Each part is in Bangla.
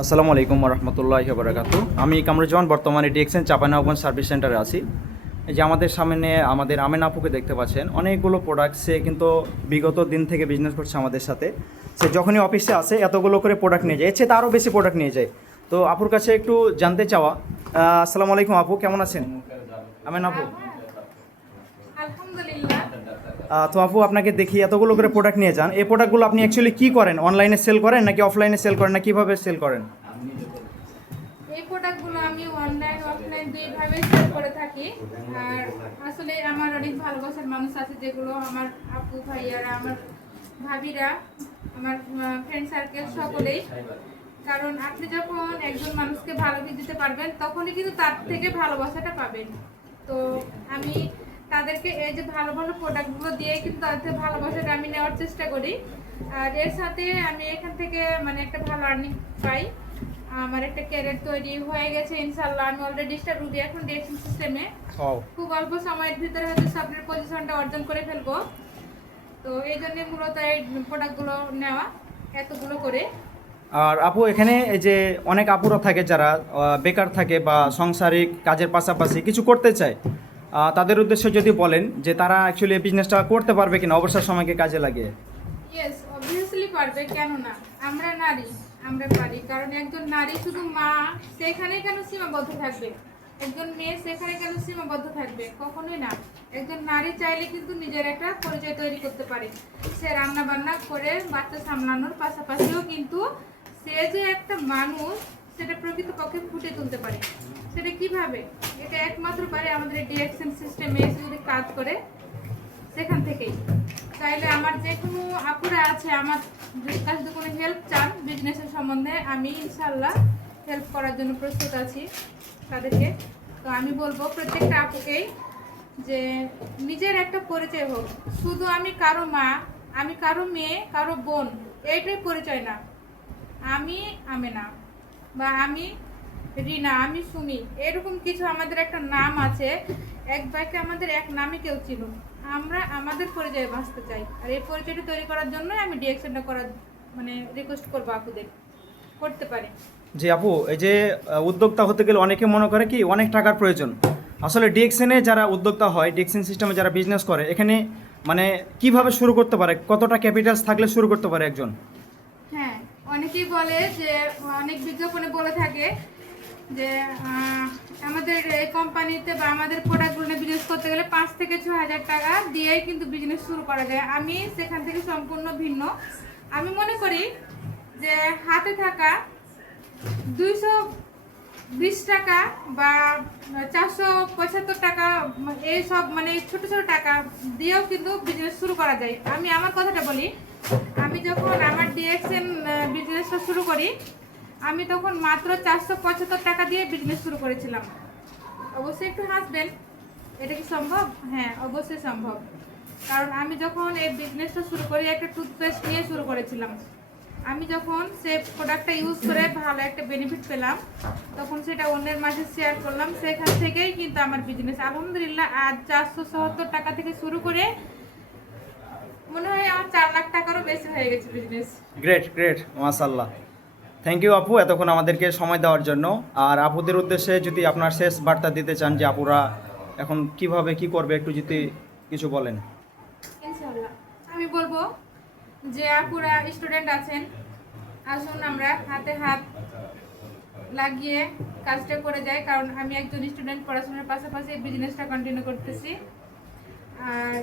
আসসালামু আলাইকুম রহমতুল্লাহি বারাকাতু। আমি কামরুজ্জামান বর্তমানে ডিএক্সএন চাঁপাইনবাবগঞ্জ সার্ভিস সেন্টারে আছি। এই যে আমাদের সামনে আমাদের আমেন আপুকে দেখতে পাচ্ছেন, অনেকগুলো প্রোডাক্ট সে কিন্তু বিগত দিন থেকে বিজনেস করছে আমাদের সাথে। সে যখনই অফিসে আসে এতগুলো করে প্রোডাক্ট নিয়ে যায়, এর চেয়ে আরও বেশি প্রোডাক্ট নিয়ে যায়। তো আপুর কাছে একটু জানতে চাওয়া, আসসালামু আলাইকুম আপু, কেমন আছেন? আমেন আপু, আলহামদুলিল্লাহ। তো আপু আপনাকে দেখি এতগুলো করে প্রোডাক্ট নিয়ে যান, এই প্রোডাক্টগুলো আপনি অ্যাকচুয়ালি কী করেন? অনলাইনে সেল করেন নাকি অফলাইনে সেল করেন, না কীভাবে সেল করেন? এই প্রোডাক্টগুলো আমি অনলাইন অফলাইন দুইভাবেই সেল করে থাকি। আর আসলে আমার অনেক ভালোবাসার মানুষ আছে, যেগুলো আমার আপু ভাইয়ারা, আমার ভাবিরা, আমার ফ্রেন্ড সার্কেল সকলেই। কারণ আপনি যখন একজন মানুষকে ভালো দিতে পারবেন, তখনই কিন্তু তার থেকে ভালোবাসাটা পাবেন। তো আমি তাদেরকে এই যে ভালো ভালো প্রোডাক্টগুলো দিয়ে কিন্তু তাদের ভালোবাসাটা আমি নেওয়ার চেষ্টা করি। আর এর সাথে আমি এখান থেকে মানে একটা ভালো আর্নিং পাই। আমার একটা ক্যারিয়ার তৈরি হয়ে গেছে ইনশাআল্লাহ। আমি অলরেডি স্টার্ট রুবি এখন ডিরেকশন সিস্টেমে খুব অল্প সময়ের ভিতরে হয়তো আপনার পজিশনটা অর্জন করে ফেলবো। তো এই জন্য মূলত এই প্রোডাক্টগুলো নেওয়া এতগুলো করে। আর আপু এখানে এই যে অনেক আপুরা থাকে যারা বেকার থাকে বা সাংসারিক কাজের পাশাপাশি কিছু করতে চায়, তাদের উদ্দেশ্যে যদি বলেন যে তারা অ্যাকচুয়ালি এই বিজনেসটা করতে পারবে কিনা অবসর সময়কে কাজে লাগিয়ে? ইয়েস, অবভিয়াসলি পারবে, কেন না? আমরা নারী, আমরা পারি। কারণ একজন নারী শুধু মা, সেখানেই কেন সীমাবদ্ধ থাকবে? একজন মেয়ে সেখানে কেন সীমাবদ্ধ থাকবে? কখনোই না। একজন নারী চাইলে কিন্তু নিজের একটা পরিচয় তৈরি করতে পারে। সে রান্না বান্না করে বাচ্চা সামলানোর পাশাপাশিও কিন্তু সে যে একটা মানুষ, সেটা প্রকৃতপক্ষে ফুটে তুলতে পারে। সেটা কিভাবে? এটা একমাত্র পারে আমাদের ডিরেকশন সিস্টেমে যদি কাজ করে, সেখান থেকেই। তাইলে আমার যে কোনো আপুরা আছে, আমার কাছে যদি কোনো হেল্প চান বিজনেসের সম্বন্ধে, আমি ইনশাল্লাহ হেল্প করার জন্য প্রস্তুত আছি তাদেরকে। তো আমি বলবো প্রত্যেকটা আপুকেই যে নিজের একটা পরিচয় হোক। শুধু আমি কারো মা, আমি কারো মেয়ে, কারো বোন, এইটাই পরিচয় না। আমি আমেনা বা আমি রিনা, আমি সুমি, এরকম কিছু আমাদের একটা নাম আছে। এক বাইকে আমাদের এক নামে কেউ ছিল। আমরা আমাদের পরিচয়ে বাঁচতে চাই। আর এই পরিচয়টা তৈরি করার জন্যই আমি ডিরেকশনটা করার মানে রিকোয়েস্ট করবো আপুদের, করতে পারে। যে আপু এই যে উদ্যোক্তা হতে গেলে অনেকে মনে করে কি অনেক টাকার প্রয়োজন। আসলে ডিএক্সএনে যারা উদ্যোক্তা হয়, ডিএক্সএন সিস্টেমে যারা বিজনেস করে, এখানে মানে কিভাবে শুরু করতে পারে, কতটা ক্যাপিটালস থাকলে শুরু করতে পারে একজন? হ্যাঁ, অনেকেই বলে যে, অনেক বিজ্ঞাপনে বলে থাকে যে আমাদের এই কোম্পানিতে বা আমাদের প্রোডাক্টগুলো নিয়ে বিজনেস করতে গেলে 5 থেকে 6 হাজার টাকা দিয়েই কিন্তু বিজনেস শুরু করা যায়। আমি সেখান থেকে সম্পূর্ণ ভিন্ন। আমি মনে করি যে হাতে থাকা 220 টাকা বা 475 টাকা, এইসব মানে ছোট ছোট টাকা দিয়েও কিন্তু বিজনেস শুরু করা যায়। আমি আমার কথাটা বলি, আমি যখন আমার ডিএক্সএন বিজনেসটা শুরু করি, আমি তখন মাত্র 475 টাকা দিয়ে বিজনেস শুরু করেছিলাম। অবশ্যই একটু হাসবেন, এটা কি সম্ভব? হ্যাঁ, অবশ্যই সম্ভব। কারণ আমি যখন এই বিজনেসটা শুরু করি, একটা টুথপেস্ট নিয়ে শুরু করেছিলাম। আমি যখন সে প্রোডাক্টটা ইউজ করে ভালো একটা বেনিফিট পেলাম, তখন সেটা অন্যের মাঝে শেয়ার করলাম। সেখান থেকেই কিন্তু আমার বিজনেস আলহামদুলিল্লাহ আজ 477 টাকা থেকে শুরু করে মনে হয় আমার 4 লাখ টাকারও বেশি হয়ে গেছে বিজনেস। গ্রেট গ্রেট, মাশাল্লাহ। থ্যাংক ইউ আপু এতক্ষণ আমাদেরকে সময় দেওয়ার জন্য। আর আপুদের উদ্দেশ্যে যদি আপনার শেষ বার্তা দিতে চান যে আপুরা এখন কিভাবে কি করবে, একটু যদি কিছু বলেন। ইনশাআল্লাহ আমি বলবো যে আপুরা স্টুডেন্ট আছেন, আসুন আমরা হাতে হাত লাগিয়ে কাজটা করে যাই। কারণ আমি একজন স্টুডেন্ট, পড়াশোনার পাশাপাশি বিজনেসটা কন্টিনিউ করতেছি। আর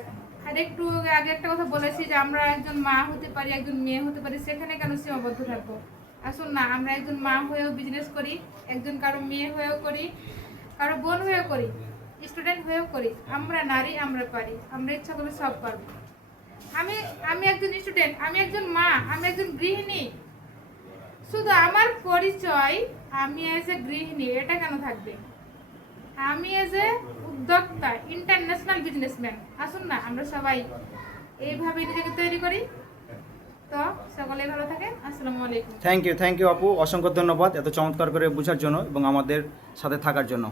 আরেকটু আগে একটা কথা বলেছি যে আমরা একজন মা হতে পারি, একজন মেয়ে হতে পারি, সেখানে কেন সীমাবদ্ধ থাকবো? আসুন না, আমরা একজন মা হয়েও বিজনেস করি, একজন কারো মেয়ে হয়েও করি, কারো বোন হয়েও করি, স্টুডেন্ট হয়েও করি। আমরা নারী, আমরা পারি, আমরা ইচ্ছা করলে সব পারবো। আমি আমি একজন স্টুডেন্ট, আমি একজন মা, আমি একজন গৃহিণী। শুধু আমার পরিচয় আমি এজ এ গৃহিণী, এটা কেন থাকবে? আমি এজ এ উদ্যোক্তা, ইন্টারন্যাশনাল বিজনেসম্যান। আসুন না আমরা সবাই এইভাবে নিজেকে তৈরি করি। তো সকলে ভালো থাকেন। আসসালামু আলাইকুম। থ্যাংক ইউ আপু, অসংখ্য ধন্যবাদ এত চমৎকার করে বোঝার জন্য এবং আমাদের সাথে থাকার জন্য।